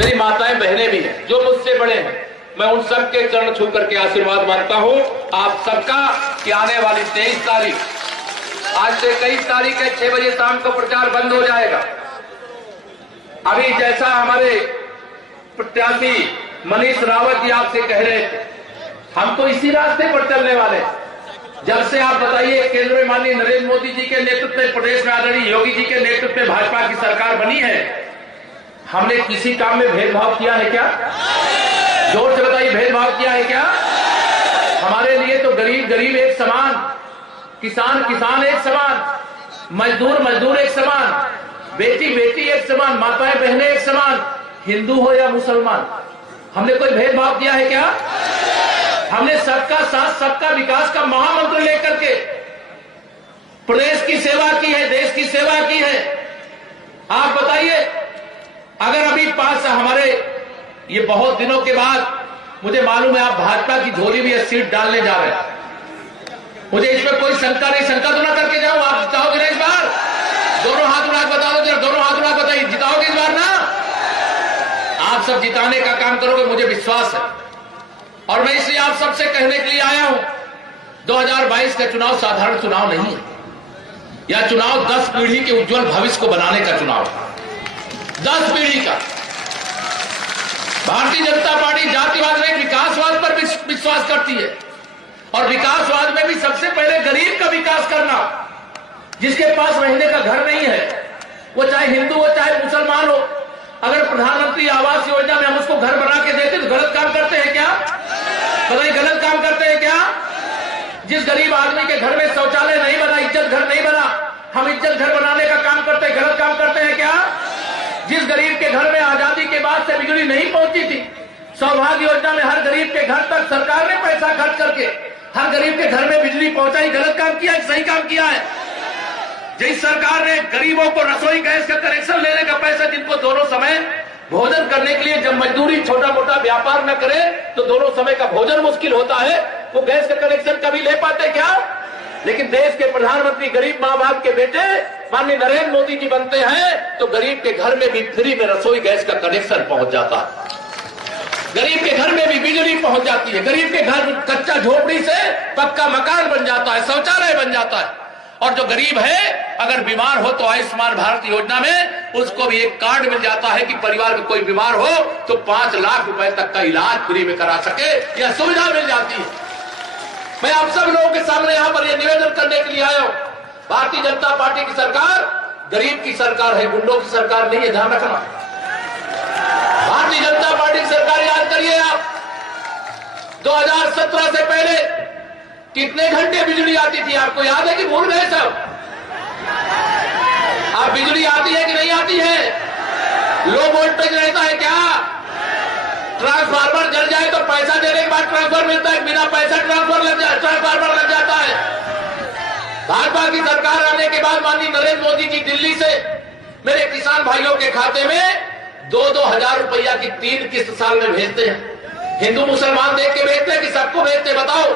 मेरी माताएं बहनें भी हैं जो मुझसे बड़े हैं, मैं उन सबके चरण छू करके आशीर्वाद मांगता हूं आप सबका कि आने वाली 23 तारीख, आज से 23 तारीख है 6 बजे शाम को प्रचार बंद हो जाएगा। अभी जैसा हमारे प्रत्याशी मनीष रावत जी आपसे कह रहे थे, हम तो इसी रास्ते पर चलने वाले। जब से आप बताइए केंद्र में माननीय नरेंद्र मोदी जी के नेतृत्व में, प्रदेश में आदरणीय योगी जी के नेतृत्व में भाजपा की सरकार बनी है, हमने किसी काम में भेदभाव किया है क्या? जोर से बताइए, भेदभाव किया है क्या? हमारे लिए तो गरीब गरीब एक समान, किसान किसान एक समान, मजदूर मजदूर एक समान, बेटी बेटी एक समान, माताएं बहनें एक समान, हिंदू हो या मुसलमान। हमने कोई भेदभाव किया है क्या? हमने सबका साथ सबका विकास का महामंत्र लेकर के प्रदेश की सेवा की है, देश की सेवा की है। आप बताइए, अगर अभी पास हमारे ये बहुत दिनों के बाद मुझे मालूम है आप भाजपा की झोली में सीट डालने जा रहे हैं, मुझे इसमें कोई शंका नहीं, शंका तो ना करके जाओ। आप जिताओगे ना इस बार? दोनों हाथ उड़ा बता दो, दोनों हाथ उड़ा बताइए, जिताओगे इस बार ना? आप सब जिताने का काम करोगे, मुझे विश्वास है। और मैं इसलिए आप सबसे कहने के लिए आया हूं, 2022 का चुनाव साधारण चुनाव नहीं है। यह चुनाव 10 पीढ़ी के उज्जवल भविष्य को बनाने का चुनाव है। 10 पीढ़ी का। भारतीय जनता पार्टी जातिवाद में विकासवाद पर विश्वास करती है, और विकासवाद में भी सबसे पहले गरीब का विकास करना। जिसके पास रहने का घर नहीं है, वो चाहे हिंदू हो चाहे मुसलमान हो, अगर प्रधानमंत्री आवास योजना में हम उसको घर बना के देते तो गलत काम करते हैं क्या? बताइए, गलत काम करते हैं क्या? जिस गरीब आदमी के घर में शौचालय नहीं बना, इज्जत घर नहीं बना, हम इज्जत घर बनाने का काम करते हैं, गलत काम करते हैं क्या? जिस गरीब के घर में आजादी के बाद से बिजली नहीं पहुंची थी, सौभाग्य योजना में हर गरीब के घर तक सरकार ने पैसा खर्च करके हर गरीब के घर में बिजली पहुंचाई, गलत काम किया है, सही काम किया है? जिस सरकार ने गरीबों को रसोई गैस का कनेक्शन लेने का पैसा, जिनको दोनों समय भोजन करने के लिए जब मजदूरी छोटा मोटा व्यापार न करे तो दोनों समय का भोजन मुश्किल होता है, वो गैस का कनेक्शन कभी ले पाते क्या? लेकिन देश के प्रधानमंत्री गरीब माँ बाप के बेटे माननीय नरेंद्र मोदी जी बनते हैं तो गरीब के घर में भी फ्री में रसोई गैस का कनेक्शन पहुंच जाता है, गरीब के घर में भी बिजली पहुंच जाती है, गरीब के घर कच्चा झोपड़ी से पक्का मकान बन जाता है, शौचालय बन जाता है। और जो गरीब है अगर बीमार हो तो आयुष्मान भारत योजना में उसको भी एक कार्ड मिल जाता है कि परिवार में कोई बीमार हो तो 5 लाख रुपए तक का इलाज फ्री में करा सके, यह सुविधा मिल जाती है। मैं आप सब लोगों के सामने यहां पर यह निवेदन करने के लिए आया हूं, भारतीय जनता पार्टी की सरकार गरीब की सरकार है, गुंडों की सरकार नहीं है, ध्यान रखना। भारतीय जनता पार्टी की सरकार, याद करिए आप, 2017 से पहले कितने घंटे बिजली आती थी? आपको याद है कि भूल गए सब? आप बिजली आती है कि नहीं आती है? लो वोल्टेज रहता है क्या? ट्रांसफार्मर जल जाए तो पैसा देने के बाद ट्रांसफर मिलता है, बिना पैसा ट्रांसफर ट्रांसफार्मर लग जाता है। भाजपा की सरकार आने के बाद माननीय नरेंद्र मोदी जी दिल्ली से मेरे किसान भाइयों के खाते में 2-2 हजार रुपया की 3 किस्त साल में भेजते हैं। हिंदू मुसलमान देख के भेजते हैं कि सबको भेजते? बताओ,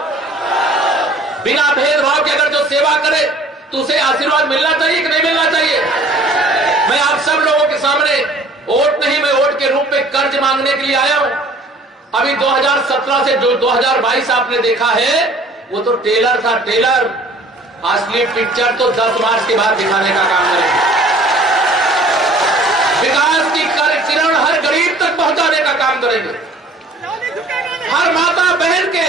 बिना भेदभाव के अगर जो सेवा करे तो उसे आशीर्वाद मिलना चाहिए कि नहीं मिलना चाहिए? मैं आप सब लोगों के सामने वोट नहीं, मैं वोट के रूप में कर्ज मांगने के लिए आया हूं। अभी 2017 से जो 2022 आपने देखा है वो तो टेलर था, टेलर। असली पिक्चर तो 10 मार्च के बाद दिखाने का काम करेंगे। विकास की किरण हर गरीब तक पहुंचाने का काम करेंगे। हर माता बहन के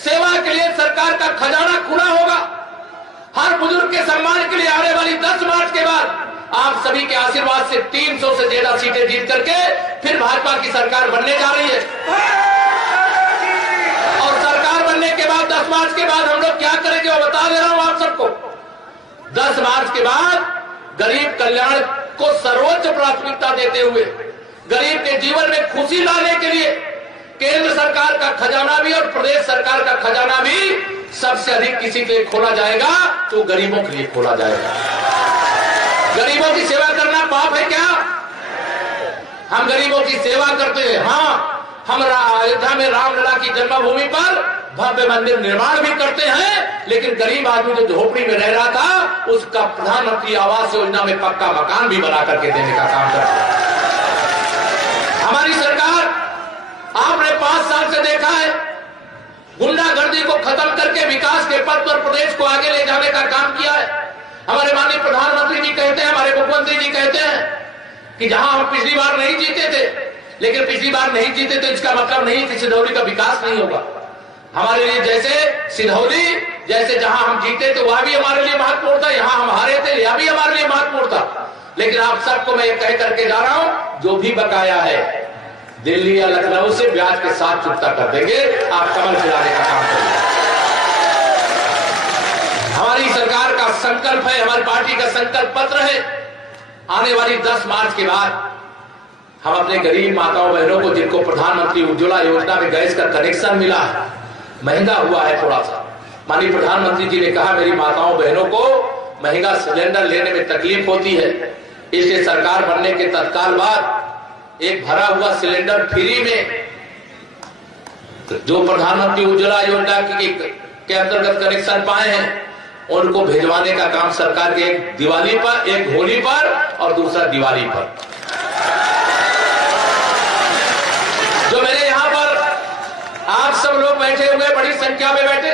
सेवा के लिए सरकार का खजाना खुला होगा। हर बुजुर्ग के सम्मान के लिए आने वाली 10 मार्च के बाद आप सभी के आशीर्वाद से 300 से ज्यादा सीटें जीत करके फिर भाजपा की सरकार बनने जा रही है। और सरकार बनने के बाद 10 मार्च के बाद हम लोग क्या करेंगे वो बता दे रहा हूं आप सबको। 10 मार्च के बाद गरीब कल्याण को सर्वोच्च प्राथमिकता देते हुए गरीब के जीवन में खुशी लाने के लिए केंद्र सरकार का खजाना भी और प्रदेश सरकार का खजाना भी सबसे अधिक किसी के लिए खोला जाएगा तो गरीबों के लिए खोला जाएगा। गरीबों की सेवा करना पाप है क्या? हम गरीबों की सेवा करते हैं। हाँ, हम अयोध्या में रामलला की जन्मभूमि पर भव्य मंदिर निर्माण भी करते हैं, लेकिन गरीब आदमी जो झोपड़ी में रह रहा था उसका प्रधानमंत्री आवास योजना में पक्का मकान भी बना करके देने का काम करते हैं। हमारी गुंडागर्दी को खत्म करके विकास के पथ पर प्रदेश को आगे ले जाने का काम किया है। हमारे माननीय प्रधानमंत्री जी कहते हैं, हमारे मुख्यमंत्री जी कहते हैं कि जहां हम पिछली बार नहीं जीते थे, लेकिन पिछली बार नहीं जीते तो इसका मतलब नहीं कि सिधौली का विकास नहीं होगा। हमारे लिए जैसे सिधौली, जैसे जहां हम जीते थे वह भी हमारे लिए महत्वपूर्ण था, यहां हम हारे थे यह भी हमारे लिए महत्वपूर्ण था। लेकिन आप सबको मैं ये कह करके जा रहा हूं, जो भी बकाया है दिल्ली या लखनऊ से ब्याज के साथ चुकता कर देंगे। आप कमल खिलाने का काम करिए। हमारी सरकार का संकल्प है, हमारी पार्टी का संकल्प पत्र है, आने वाली 10 मार्च के बाद हम अपने गरीब माताओं बहनों को, जिनको प्रधानमंत्री उज्ज्वला योजना में गैस का कनेक्शन मिला है, महंगा हुआ है थोड़ा सा, माननीय प्रधानमंत्री जी ने कहा मेरी माताओं बहनों को महंगा सिलेंडर लेने में तकलीफ होती है, इसलिए सरकार बनने के तत्काल बाद एक भरा हुआ सिलेंडर फ्री में जो प्रधानमंत्री उज्ज्वला योजना के अंतर्गत कनेक्शन पाए हैं उनको भेजवाने का काम सरकार के एक दिवाली पर, एक होली पर और दूसरा दिवाली पर। जो मेरे यहां पर आप सब लोग बैठे हुए, बड़ी संख्या में बैठे,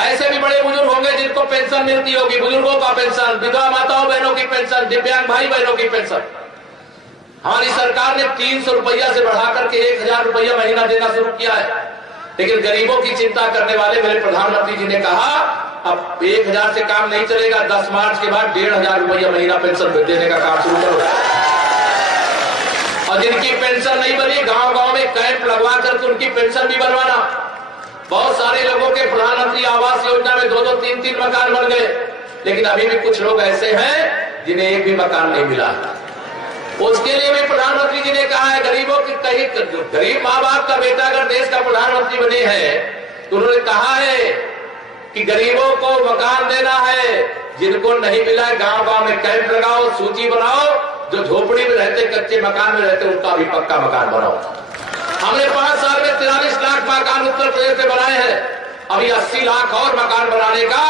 ऐसे भी बड़े बुजुर्ग होंगे जिनको पेंशन मिलती होगी, बुजुर्गों का पेंशन, विधवा माताओं बहनों की पेंशन, दिव्यांग भाई बहनों की पेंशन। हमारी सरकार ने 300 रुपया से बढ़ाकर के 1000 रुपया महीना देना शुरू किया है, लेकिन गरीबों की चिंता करने वाले मेरे प्रधानमंत्री जी ने कहा अब 1000 से काम नहीं चलेगा, 10 मार्च के बाद 1500 रुपया महीना पेंशन देने का काम शुरू करो। और जिनकी पेंशन नहीं बनी, गांव गांव में कैंप लगवा करके उनकी पेंशन भी बनवाना। बहुत सारे लोगों के प्रधानमंत्री आवास योजना में 2-2, 3-3 मकान बन गए, लेकिन अभी भी कुछ लोग ऐसे हैं जिन्हें एक भी मकान नहीं मिला। उसके लिए भी प्रधानमंत्री जी ने कहा है गरीबों की, कहीं गरीब माँ बाप का बेटा अगर देश का प्रधानमंत्री बने हैं तो उन्होंने कहा है कि गरीबों को मकान देना है, जिनको नहीं मिला है गांव गांव में कैंप लगाओ, सूची बनाओ, जो झोपड़ी में रहते, कच्चे मकान में रहते, उनका भी पक्का मकान बनाओ। हमने 5 साल में 43 लाख मकान उत्तर प्रदेश में बनाए हैं, अभी 80 लाख और मकान बनाने का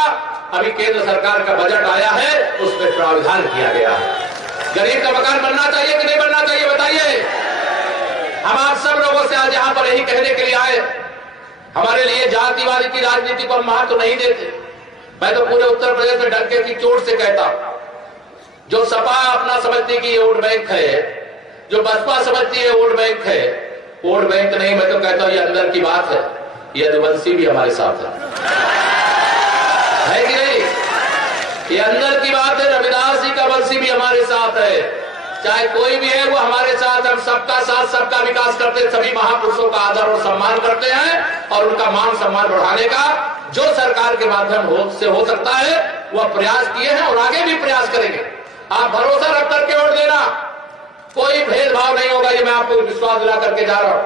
अभी केंद्र सरकार का बजट आया है, उसमें प्रावधान किया गया है। गरीब का मकान बनना चाहिए कि नहीं बनना चाहिए बताइए। हम आप सब लोगों से आज यहां पर यही कहने के लिए आए, हमारे लिए जातिवाद की राजनीति को हम महत्व नहीं देते। मैं तो पूरे उत्तर प्रदेश में डंके की चोट से कहता हूं, जो सपा अपना समझती कि वोट बैंक है, जो बसपा समझती है वोट बैंक है, वोट बैंक नहीं, मैं तो कहता हूं ये अंदर की बात है। ये यदुवंशी भी हमारे साथ है कि नहीं? ये अंदर की बात है। रविदास जी का वंशी भी हमारे साथ है, चाहे कोई भी है वो हमारे साथ। हम सबका साथ, सबका विकास करते, सभी महापुरुषों का आदर और सम्मान करते हैं और उनका मान सम्मान बढ़ाने का जो सरकार के माध्यम से हो सकता है वह प्रयास किए हैं और आगे भी प्रयास करेंगे। आप भरोसा रख करके वोट देना, कोई भेदभाव नहीं होगा, ये मैं आपको विश्वास दिला करके जा रहा हूं।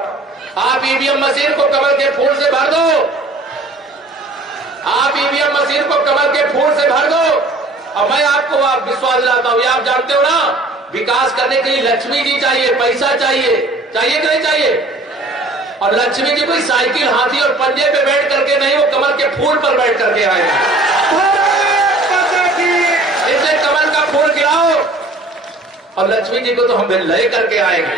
आप ईवीएम मशीन को कमल के फूल से भर दो, आप ईवीएम मशीन को कमल के फूल से भर दो और मैं आपको आप विश्वास दिलाता हूं, आप जानते हो ना, विकास करने के लिए लक्ष्मी जी चाहिए, पैसा चाहिए, चाहिए कि नहीं चाहिए? और लक्ष्मी जी कोई साइकिल, हाथी और पंजे पे बैठ करके नहीं, वो कमल के फूल पर बैठ करके आएगा। इसे कमल का फूल खिलाओ और लक्ष्मी जी को तो हम ले करके आएंगे,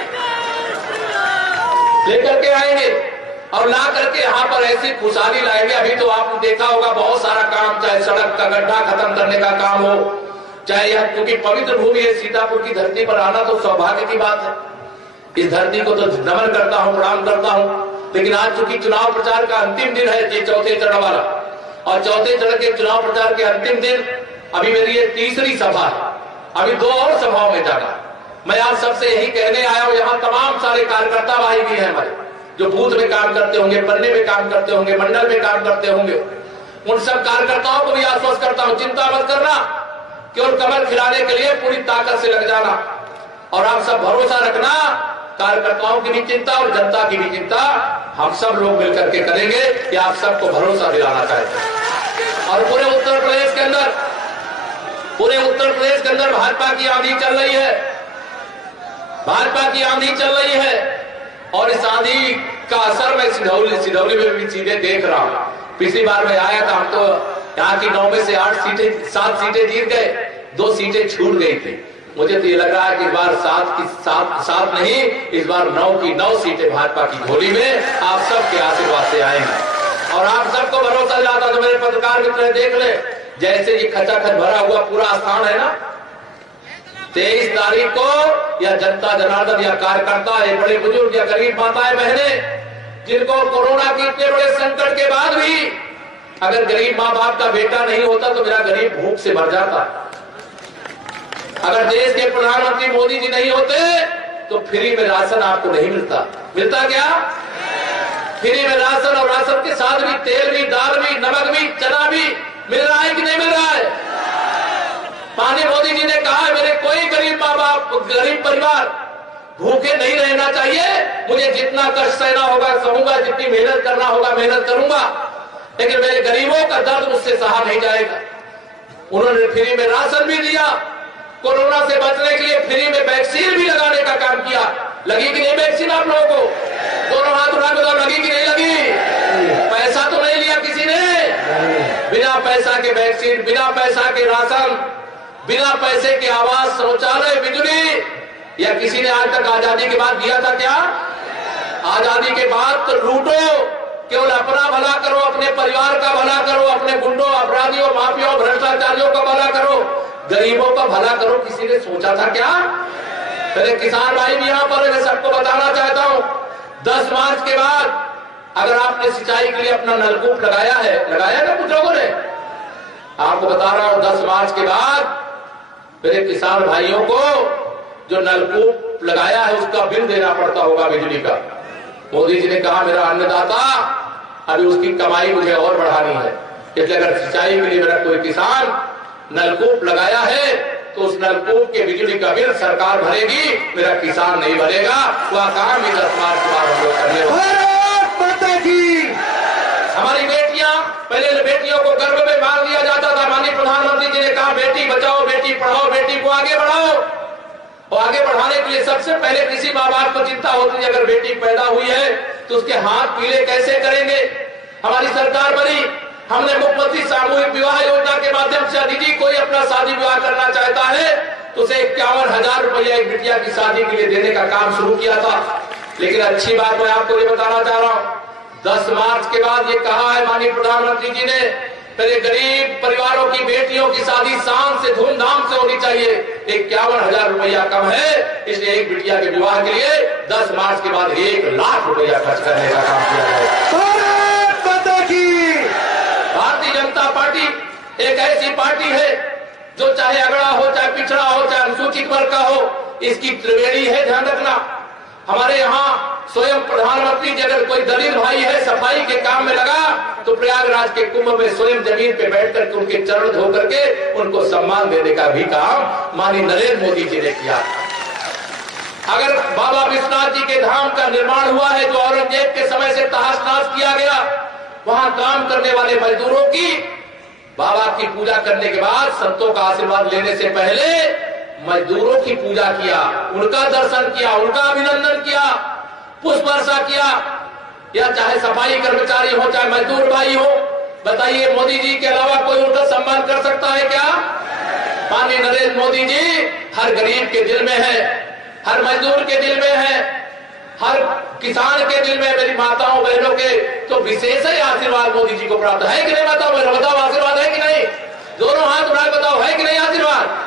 लेकर के आएंगे और ला करके यहाँ पर ऐसी खुशहाली लाएंगे। अभी तो आपने देखा होगा बहुत सारा काम, चाहे सड़क का गड्ढा खत्म करने का काम हो, चाहे यह, क्योंकि पवित्र भूमि है सीतापुर की धरती पर आना तो सौभाग्य की बात है। इस धरती को तो नमन करता हूं, प्रणाम करता हूं, लेकिन आज चूंकि चुनाव प्रचार का अंतिम दिन है, ये 4थे चरण वाला, और 4थे चरण के चुनाव प्रचार के अंतिम दिन अभी मेरी ये 3री सभा है, अभी 2 और सभाओं में जाना। मैं आज सबसे यही कहने आया हूं, यहाँ तमाम सारे कार्यकर्ता भाई भी हैं हमारे, जो बूथ में काम करते होंगे, पन्ने में काम करते होंगे, मंडल में काम करते होंगे, उन सब कार्यकर्ताओं को भी आश्वस्त करता हूं, चिंता मत करना, केवल कमल खिलाने के लिए पूरी ताकत से लग जाना और आप सब भरोसा रखना। कार्यकर्ताओं की भी चिंता और जनता की भी चिंता हम सब लोग मिलकर के करेंगे, कि आप सबको भरोसा दिलाना चाहते हैं। और पूरे उत्तर प्रदेश के अंदर भाजपा की आंधी चल रही है, भाजपा की आंधी चल रही है और इस आंधी का असर मैं सिधौली में भी सीधे देख रहा हूं। पिछली बार मैं आया था, हम तो यहाँ की 9 में से 7 सीटें जीत गए, 2 सीटें छूट गई थी। मुझे तो ये लग रहा है कि इस बार 7 नहीं, इस बार 9 की 9 सीटें भाजपा की झोली में आप सबके आशीर्वाद से आएंगे। और आप सबको भरोसा दिलाता, जो मेरे पत्रकार मित्र देख ले, जैसे ये खचाखच भरा हुआ पूरा स्थान है ना, 23 तारीख को या जनता जनार्दन या कार्यकर्ता या बड़े बुजुर्ग या गरीब माताएं बहनें, जिनको कोरोना के इतने बड़े संकट के बाद भी अगर गरीब माँ बाप का बेटा नहीं होता तो मेरा गरीब भूख से मर जाता। अगर देश के प्रधानमंत्री मोदी जी नहीं होते तो फ्री में राशन आपको नहीं मिलता। मिलता क्या? फ्री में राशन, और राशन के साथ भी तेल भी, दाल भी, नमक भी, चना भी मिल रहा है कि नहीं मिल रहा है? माननीय मोदी जी ने कहा है मेरे कोई गरीब माँ बाप, गरीब परिवार भूखे नहीं रहना चाहिए, मुझे जितना कष्ट सहना होगा सहूंगा, जितनी मेहनत करना होगा मेहनत करूंगा, लेकिन मेरे गरीबों का दर्द मुझसे सहा नहीं जाएगा। उन्होंने फ्री में राशन भी दिया, कोरोना से बचने के लिए फ्री में वैक्सीन भी लगाने का काम किया। लगी कि नहीं वैक्सीन आप लोगों को? दोनों हाथ उठा के बताओ, लगी कि नहीं लगी? पैसा तो नहीं लिया किसी ने? बिना पैसा के वैक्सीन, बिना पैसा के राशन, बिना पैसे के आवास, शौचालय, बिजली, या किसी ने आज तक आजादी के बाद दिया था क्या? आजादी के बाद तो लूटो, केवल अपना भला करो, अपने परिवार का भला करो, अपने गुंडों, अपराधियों, माफियाओं, भ्रष्टाचारियों का भला करो, गरीबों का भला करो, किसी ने सोचा था क्या? मेरे किसान भाई भी यहाँ पर, मैं सबको बताना चाहता हूँ, 10 मार्च के बाद अगर आपने सिंचाई के लिए अपना नलकूप लगाया है, लगाया ना कुछ लोगों ने, आपको बता रहा हूँ 10 मार्च के बाद मेरे किसान भाइयों को जो नलकूप लगाया है उसका बिल देना पड़ता होगा बिजली का। मोदी जी ने कहा मेरा अन्नदाता, अभी उसकी कमाई मुझे और बढ़ानी है, इसलिए अगर सिंचाई के लिए मेरा कोई किसान नलकूप लगाया है तो उस नलकूप के बिजली का बिल सरकार भरेगी, मेरा किसान नहीं भरेगा। वह काम भी 10 मार्च के बाद हम लोग करने वाले। हमारी बेटियां, पहले बेटियों को गर्भ में मार दिया जाता था, माननीय प्रधानमंत्री जी ने कहा बेटी बचाओ, बेटी पढ़ाओ, बेटी को आगे बढ़ाओ, और आगे बढ़ाने के लिए सबसे पहले किसी माँ बाप को चिंता होती है अगर बेटी पैदा हुई है तो उसके हाथ पीले कैसे करेंगे। हमारी सरकार बनी, हमने मुख्यमंत्री सामूहिक विवाह योजना के माध्यम से यदि कोई अपना शादी विवाह करना चाहता है तो उसे 51,000 रुपया एक बिटिया की शादी के लिए देने का काम शुरू किया था। लेकिन अच्छी बात मैं आपको ये बताना चाह रहा हूँ, 10 मार्च के बाद ये कहा है माननीय प्रधानमंत्री जी ने, मेरे गरीब परिवारों की बेटियों की शादी शान से, धूमधाम से होनी चाहिए। 51,000 रुपया कम है, इसलिए एक बिटिया के विवाह के लिए 10 मार्च के बाद 1 लाख रुपया खर्च करने का काम किया जाए। भारतीय जनता पार्टी एक ऐसी पार्टी है जो चाहे अगड़ा हो, चाहे पिछड़ा हो, चाहे अनुसूचित वर्ग का हो, इसकी त्रिवेणी है, ध्यान रखना। हमारे यहाँ स्वयं प्रधानमंत्री जी अगर कोई दलित भाई है सफाई के काम में लगा तो प्रयागराज के कुंभ में स्वयं जमीन पे बैठ करके उनके चरण धो करके उनको सम्मान देने का भी काम माननीय नरेंद्र मोदी जी ने किया। अगर बाबा विश्वनाथ जी के धाम का निर्माण हुआ है जो औरंगजेब के समय से तहस नहस किया गया, वहां काम करने वाले मजदूरों की बाबा की पूजा करने के बाद, संतों का आशीर्वाद लेने से पहले मजदूरों की पूजा किया, उनका दर्शन किया, उनका अभिनंदन किया, पुष्प वर्षा किया। या चाहे सफाई कर्मचारी हो, चाहे मजदूर भाई हो, बताइए मोदी जी के अलावा कोई उनका सम्मान कर सकता है क्या? माननीय नरेंद्र मोदी जी हर गरीब के दिल में है, हर मजदूर के दिल में है, हर किसान के दिल में, मेरी माताओं बहनों के तो विशेष ही आशीर्वाद मोदी जी को प्राप्त है कि नहीं? बताओ आशीर्वाद है कि नहीं? दोनों हाथ उठा बताओ है कि नहीं आशीर्वाद?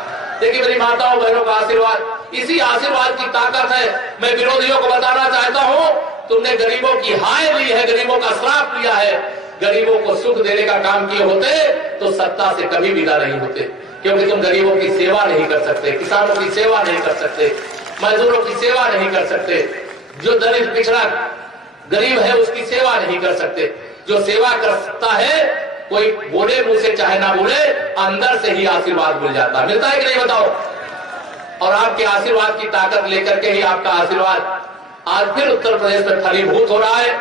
देखिए मेरी माताओं बहनों का आशीर्वाद, इसी आशीर्वाद की ताकत है। मैं विरोधियों को बताना चाहता हूं, तुमने गरीबों की हाय ली है, गरीबों का श्राप लिया है। गरीबों को सुख देने का काम किए होते तो सत्ता से कभी विदा नहीं होते, क्योंकि तुम गरीबों की सेवा नहीं कर सकते, किसानों की सेवा नहीं कर सकते, मजदूरों की सेवा नहीं कर सकते, जो दलित पिछड़ा गरीब है उसकी सेवा नहीं कर सकते। जो सेवा कर सकता है, कोई बोले मुंह से चाहे ना बोले, अंदर से ही आशीर्वाद मिल जाता। मिलता है कि नहीं बताओ? और आपके आशीर्वाद की ताकत लेकर के ही आपका आशीर्वाद आज फिर उत्तर प्रदेश में फलीभूत हो रहा है।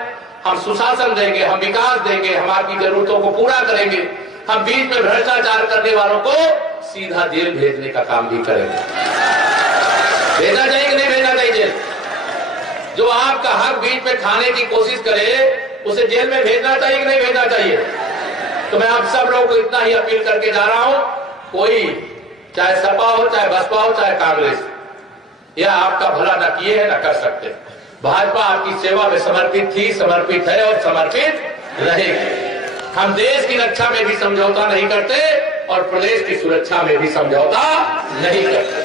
हम सुशासन देंगे, हम विकास देंगे, हम आपकी जरूरतों को पूरा करेंगे, हम बीच में भ्रष्टाचार करने वालों को सीधा जेल भेजने का काम भी करेंगे। भेजना चाहिए कि नहीं भेजना चाहिए जेल? जो आपका हक बीच में खाने की कोशिश करे उसे जेल में भेजना चाहिए कि नहीं भेजना चाहिए? तो मैं आप सब लोगों को इतना ही अपील करके जा रहा हूं, कोई चाहे सपा हो, चाहे बसपा हो, चाहे कांग्रेस, यह आपका भला न किए है न कर सकते। भाजपा आपकी सेवा में समर्पित थी, समर्पित है और समर्पित रहेगी। हम देश की रक्षा में भी समझौता नहीं करते और प्रदेश की सुरक्षा में भी समझौता नहीं करते।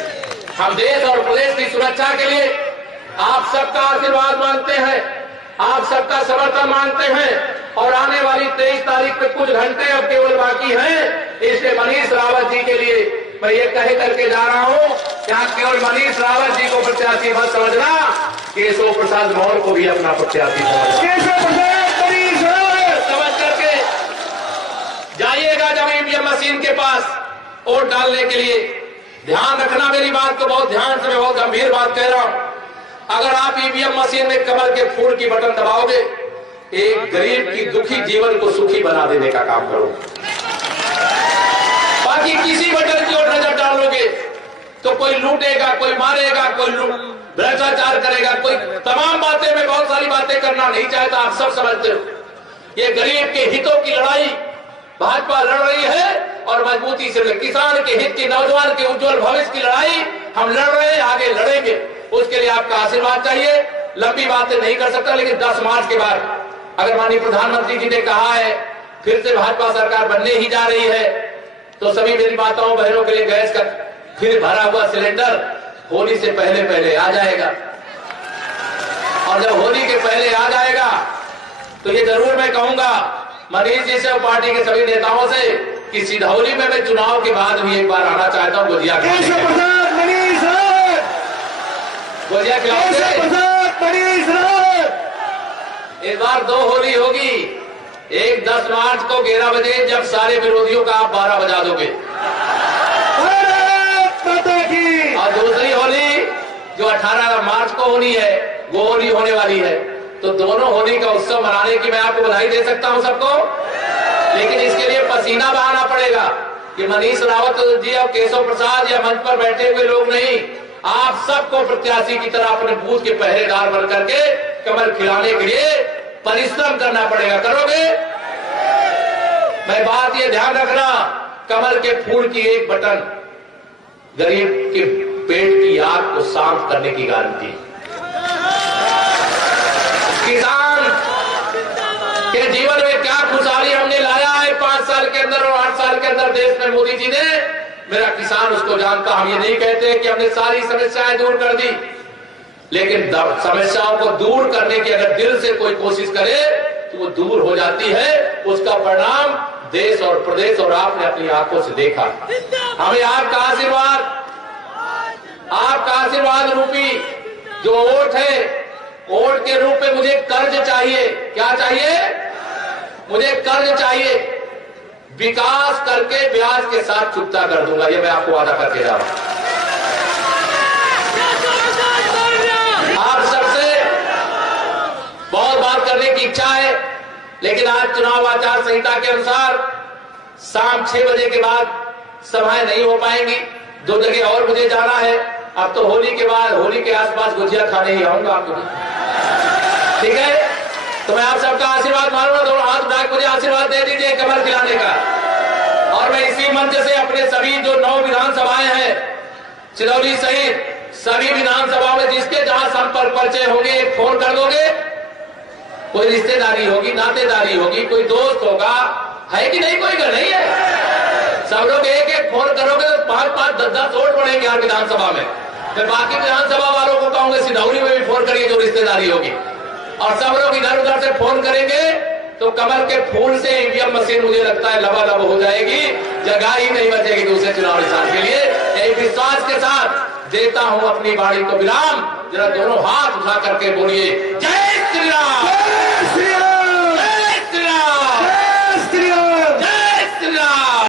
हम देश और प्रदेश की सुरक्षा के लिए आप सबका आशीर्वाद मांगते हैं, आप सबका समर्थन मांगते हैं और आने वाली 23 तारीख पे कुछ घंटे अब केवल बाकी हैं। इसलिए मनीष रावत जी के लिए मैं ये कह करके जा रहा हूं कि आप केवल मनीष रावत जी को प्रत्याशी मत समझना, केशव प्रसाद मौर्य को भी अपना प्रत्याशी समझ करके जाइएगा जब ईवीएम मशीन के पास वोट डालने के लिए। ध्यान रखना मेरी बात को बहुत ध्यान से, मैं बहुत गंभीर बात कह रहा हूं। अगर आप ईवीएम मशीन में कमल के फूल की बटन दबाओगे, एक गरीब की दुखी जीवन को सुखी बना देने का काम करोगे। बाकी किसी बटन की ओर नजर डालोगे तो कोई लूटेगा, कोई मारेगा, कोई भ्रष्टाचार करेगा, कोई तमाम बातें, मैं बहुत सारी बातें करना नहीं चाहता, आप सब समझते हो। ये गरीब के हितों की लड़ाई भाजपा लड़ रही है और मजबूती से किसान के हित की, नौजवान के उज्जवल भविष्य की लड़ाई हम लड़ रहे हैं, आगे लड़ेंगे। उसके लिए आपका आशीर्वाद चाहिए। लंबी बातें नहीं कर सकता, लेकिन 10 मार्च के बाद अगर माननीय प्रधानमंत्री जी ने कहा है फिर से भाजपा सरकार बनने ही जा रही है, तो सभी मेरी माताओं बहनों के लिए गैस का फिर भरा हुआ सिलेंडर होली से पहले पहले आ जाएगा। और जब होली के पहले आ जाएगा तो ये जरूर मैं कहूंगा मनीष जी से और पार्टी के सभी नेताओं से कि सिधौली में मैं चुनाव के बाद भी एक बार आना चाहता हूं गुजिया इस बार 2 होली होगी। एक 10 मार्च को 11 बजे, जब सारे विरोधियों का आप 12 बजा दोगे, और दूसरी होली जो 18 मार्च को होनी है वो होली होने वाली है। तो दोनों होली का उत्सव मनाने की मैं आपको बधाई दे सकता हूं सबको, लेकिन इसके लिए पसीना बहाना पड़ेगा कि मनीष रावत जी और केशव प्रसाद या मंच पर बैठे हुए लोग नहीं, आप सबको प्रत्याशी की तरह अपने बूथ के पहरेदार बन करके कमल खिलाने के लिए परिश्रम करना पड़ेगा। करोगे? मैं बात ये ध्यान रखना, कमल के फूल की एक बटन गरीब के पेट की आग को शांत करने की गारंटी। किसान के जीवन में क्या खुशहाली हमने लाया है 5 साल के अंदर और 8 साल के अंदर देश में मोदी जी ने, मेरा किसान उसको जानता। हम ये नहीं कहते कि हमने सारी समस्याएं दूर कर दी, लेकिन समस्याओं को दूर करने की अगर दिल से कोई कोशिश करे तो वो दूर हो जाती है। उसका परिणाम देश और प्रदेश और आपने अपनी आंखों से देखा। हमें आपका आशीर्वाद रूपी जो वोट है, वोट के रूप में मुझे कर्ज चाहिए। क्या चाहिए? मुझे कर्ज चाहिए, विकास करके ब्याज के साथ चुकता कर दूंगा, ये मैं आपको वादा करके जा रहा हूं। आप सबसे बहुत बात करने की इच्छा है, लेकिन आज चुनाव आचार संहिता के अनुसार शाम 6 बजे के बाद सभाएं नहीं हो पाएंगी। 2 जगह और मुझे जाना है। अब तो होली के बाद, होली के आसपास गुजिया खाने ही आऊंगा आपको, ठीक है? तो मैं आप सबका आशीर्वाद मांगूंगा, दोनों हाथ उठाकर मुझे आशीर्वाद दे दीजिए कमल खिलाने का। और मैं इसी मंच से अपने सभी जो 9 विधानसभाएं हैं, सिधौली सहित सभी विधानसभा में जिसके जहां संपर्क परिचय होंगे, एक फोन कर दोगे। कोई रिश्तेदारी होगी, नातेदारी होगी, कोई दोस्त होगा, है कि नहीं? कोई घर नहीं है। सब लोग एक एक फोन करोगे तो 5-5, 10-10 वोट पड़ेंगे हर विधानसभा में। फिर बाकी विधानसभा वालों को कहूंगे सिधौली में भी फोन करिए जो रिश्तेदारी होगी, और सब लोग इधर उधर से फोन करेंगे तो कमल के फूल से ईवीएम मशीन मुझे लगता है लबालब हो जाएगी, जगह ही नहीं बचेगी दूसरे चुनाव निशान के लिए। यही विश्वास के साथ देता हूं अपनी बाड़ी को विराम। जरा दोनों हाथ उठा करके बोलिए जय श्री राम।